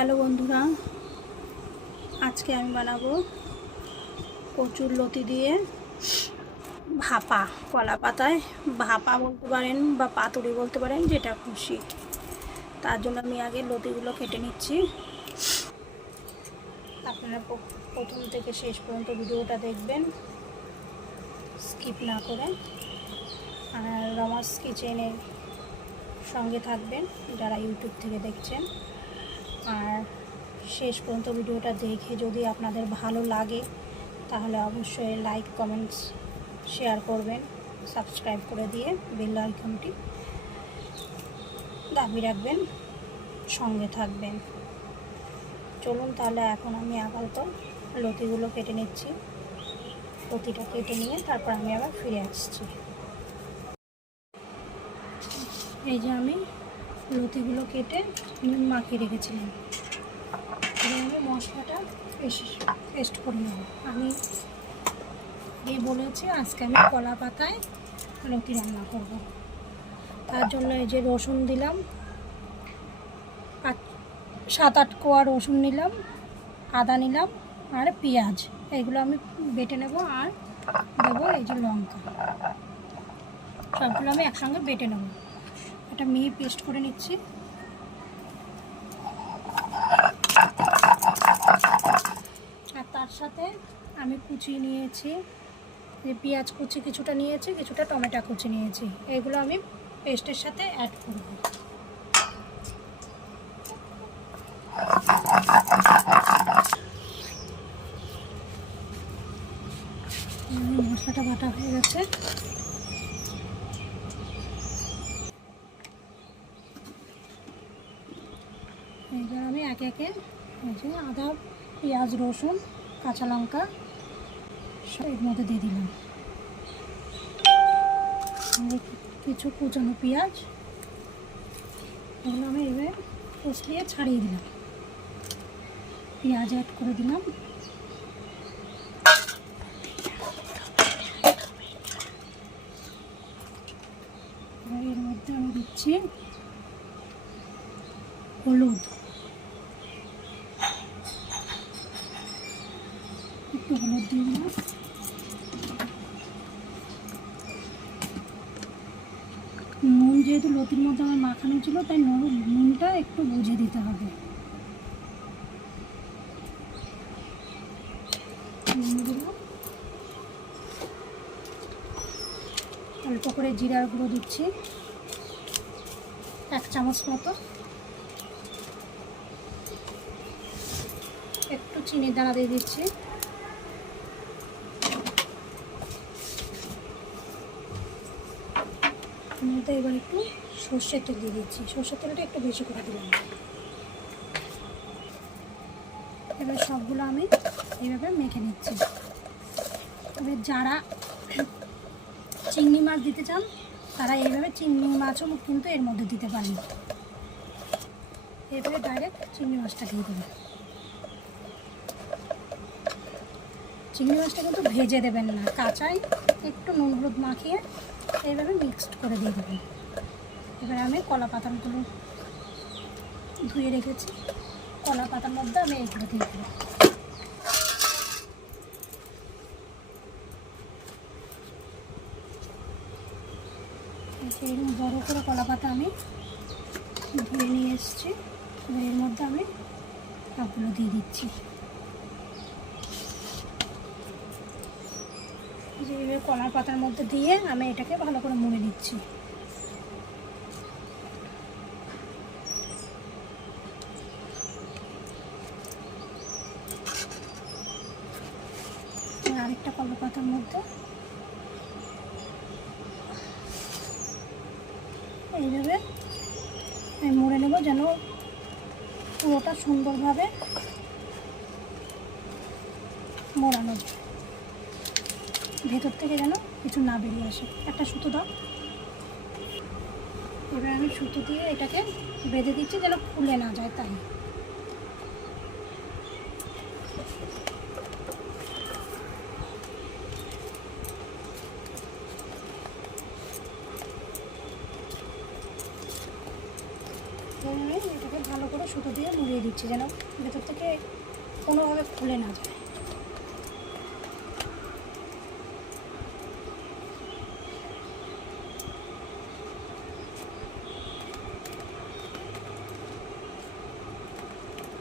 Hello বন্ধুরা, আজকে আমি বানাবো কচুর লতি দিয়ে ভাপা। কলা পাতায় ভাপা বলতে পারেন বা পাতুরি বলতে পারেন, যেটা খুশি। তার জন্য আমি আগে লতিগুলো কেটে নিচ্ছি। আপনারা প্রথম থেকে শেষ পর্যন্ত ভিডিওটা দেখবেন, স্কিপ না করে। আর রমাস কিচেনের সঙ্গে থাকবেন যারা ইউটিউব থেকে দেখছেন। আর শেষ পর্যন্ত ভিডিওটা দেখে যদি আপনাদের ভালো লাগে তাহলে অবশ্যই লাইক, কমেন্টস, শেয়ার করবেন, সাবস্ক্রাইব করে দিয়ে বেল আইকনটি দাবি রাখবেন, সঙ্গে থাকবেন। চলুন তাহলে এখন আমি আপাতত লতিগুলো কেটে নিচ্ছি। লতিটা কেটে নিয়ে তারপর আমি আবার ফিরে আসছি। এই যে আমি লতিগুলো কেটে মাখিয়ে রেখেছিলাম। এবার আমি মশলাটা পেস্ট করে নেব। আমি বলেছি আজকে আমি কলা পাতায় লতি রান্না করব। তার জন্য এই যে রসুন দিলাম, 7-8 কোয়া রসুন নিলাম, আদা নিলাম আর পেঁয়াজ, এগুলো আমি বেটে নেব। আর দেবো এই যে লঙ্কা, সবগুলো আমি একসঙ্গে বেটে নেব। এটা মিহি পেস্ট করে নিচ্ছি। আর তার সাথে আমি কুচিয়ে নিয়েছি যে পেঁয়াজ কুচি কিছুটা নিয়েছি, কিছুটা টমেটো কুচি নিয়েছি। এগুলো আমি পেস্টের সাথে অ্যাড করব। মশলাটা বাটা হয়ে গেছে। এবার আমি একে একে আদা, পেঁয়াজ, রসুন, কাঁচা লঙ্কা সব এর মধ্যে দিয়ে দিলাম। কিছু কুচানো পেঁয়াজ, এগুলো আমি এবার কষলিয়ে ছাড়িয়ে দিলাম। পেঁয়াজ অ্যাড করে দিলাম। এর মধ্যে আমি দিচ্ছি হলুদ, একটু হলুদ দিয়ে দিলাম। নুন যেহেতু লতির মধ্যে আমার মাখানো ছিল, তাই নুনটা একটু বুঝে দিতে হবে। অল্প করে জিরার গুঁড়ো দিচ্ছি, 1 চামচ মতো। একটু চিনির দানা দিয়ে দিচ্ছি। মধ্যে এবার একটু সর্ষের তেল দিয়ে দিচ্ছি। সর্ষের তেলটা একটু বেশি করে দিলাম। এবার সবগুলো আমি এইভাবে মেখে নিচ্ছি। তবে যারা চিংড়ি মাছ দিতে চান তারা এইভাবে চিংড়ি মাছও কিন্তু এর মধ্যে দিতে পারেন। এভাবে ডাইরেক্ট চিংড়ি মাছটা দিয়ে দেবেন। চিংড়ি মাছটা কিন্তু ভেজে দেবেন না, কাঁচাই একটু নুন হলুদ মাখিয়ে এইভাবে মিক্সড করে দিয়ে দেবেন। এবার আমি কলা পাতাগুলো ধুয়ে রেখেছি, কলা পাতার মধ্যে আমি এইগুলো দিয়ে দেবো। এইরকম বড় করে কলা পাতা আমি ধুয়ে নিয়ে এসেছি। এবার এর মধ্যে আমি সবগুলো দিয়ে দিচ্ছি। এইভাবে কলার পাতার মধ্যে দিয়ে আমি এটাকে ভালো করে মুড়ে নিচ্ছি। আরেকটা কলা পাতার মধ্যে এইভাবে আমি মুড়ে নেব, যেন পুরোটা সুন্দরভাবে মোড়ানো যায়, ভেতর থেকে যেন কিছু না বেরিয়ে আসে। একটা সুতো দাও। এবার আমি সুতো দিয়ে এটাকে বেঁধে দিচ্ছি যেন খুলে না যায়, তাই। এটাকে খুব ভালো করে সুতো দিয়ে মুড়িয়ে দিচ্ছি যেন ভেতর থেকে কোনোভাবে খুলে না যায়।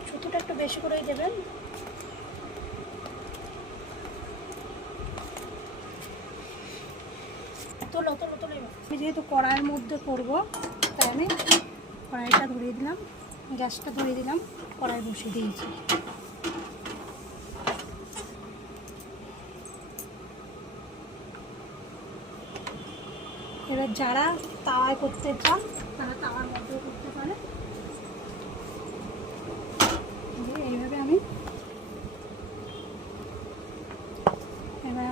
সুতোটা একটু বেশি করেই দেবেন। তোলো তোলো তোলো। আমি যেহেতু কড়াইয়ের মধ্যে করবো তাই আমি কড়াইটা ধরিয়ে দিলাম, গ্যাসটা ধরিয়ে দিলাম, কড়াই বসিয়ে দিয়েছি। এবার যারা তাওয়ায় করতে চান তারা তাওয়ার মধ্যেও করতে পারে। এইভাবে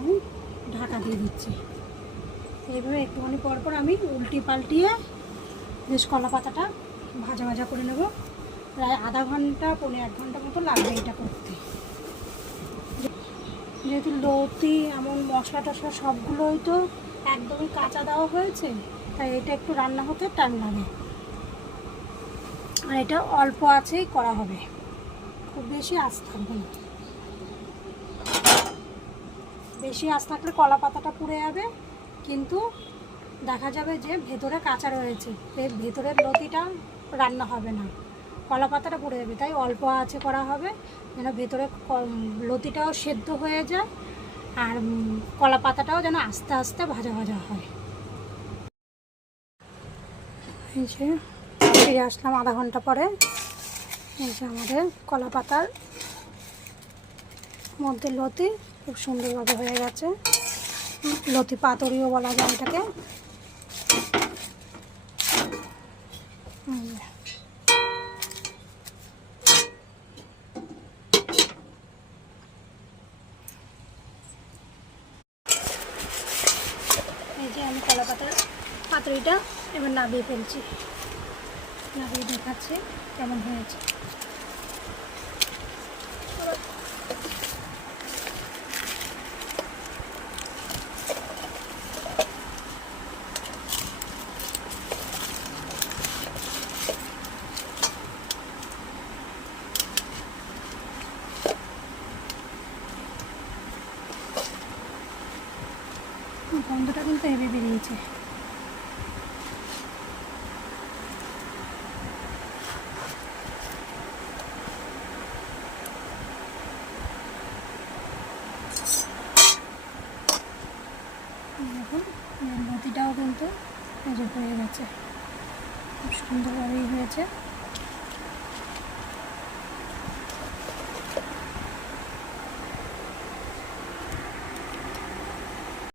আমি ঢাকা দিয়ে দিচ্ছি। এইভাবে একটুখানি পর পর আমি উল্টি পাল্টিয়ে বেশ কলা পাতাটা ভাজা ভাজা করে নেব। প্রায় আধা ঘন্টা 1.5 ঘন্টা মতো লাগবে এটা করতে। যেহেতু লতি এমন মশলা টশলা সবগুলোই তো একদমই কাঁচা দেওয়া হয়েছে, তাই এটা একটু রান্না হতে টাইম লাগে। আর এটা অল্প আঁচেই করা হবে, খুব বেশি আঁচ থাকবে না। বেশি আঁচ থাকলে কলা পাতাটা পুড়ে যাবে, কিন্তু দেখা যাবে যে ভেতরে কাঁচা রয়েছে, ভেতরের লতিটা রান্না হবে না, কলা পাতাটা পুড়ে যাবে। তাই অল্প আঁচে করা হবে যেন ভেতরে লতিটাও সেদ্ধ হয়ে যায় আর কলা পাতাটাও যেন আস্তে আস্তে ভাজা ভাজা হয়। এই যে ফিরে আসলাম আধা ঘন্টা পরে। এই যে আমাদের কলা পাতার মধ্যে লতি খুব সুন্দরভাবে হয়ে গেছে। লতি পাতুরিও বলা যায় এটাকে। এই যে আমি কলা পাতার পাতুরিটা এবার নাবিয়ে ফেলছি, নাবিয়ে দেখাচ্ছি কেমন হয়েছে। গন্ধটা কিন্তু হেভি বেরিয়েছে। দেখুন লতিটাও কিন্তু হয়ে গেছে, খুব সুন্দরভাবেই হয়েছে।